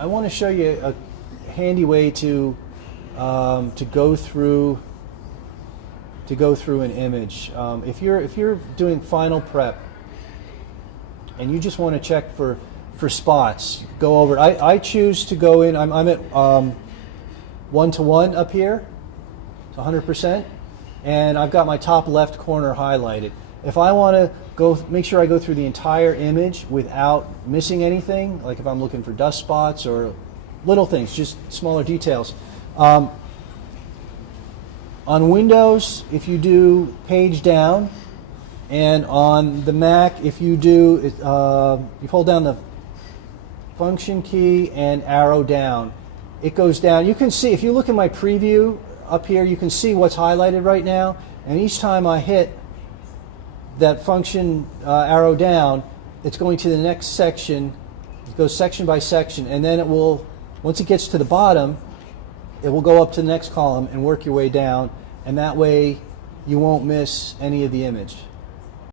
I want to show you a handy way to go through an image. If you're doing final prep and you just want to check for spots, go over it. I choose to go in. I'm at 1:1 up here, 100%, and I've got my top left corner highlighted. If I want to make sure I go through the entire image without missing anything, like if I'm looking for dust spots or little things, just smaller details. On Windows, if you do page down, and on the Mac, if you do, you hold down the function key and arrow down, it goes down. You can see, if you look at my preview up here, you can see what's highlighted right now, and each time I hit that function arrow down, it's going to the next section. It goes section by section, and then it will, once it gets to the bottom, it will go up to the next column and work your way down, and that way you won't miss any of the image.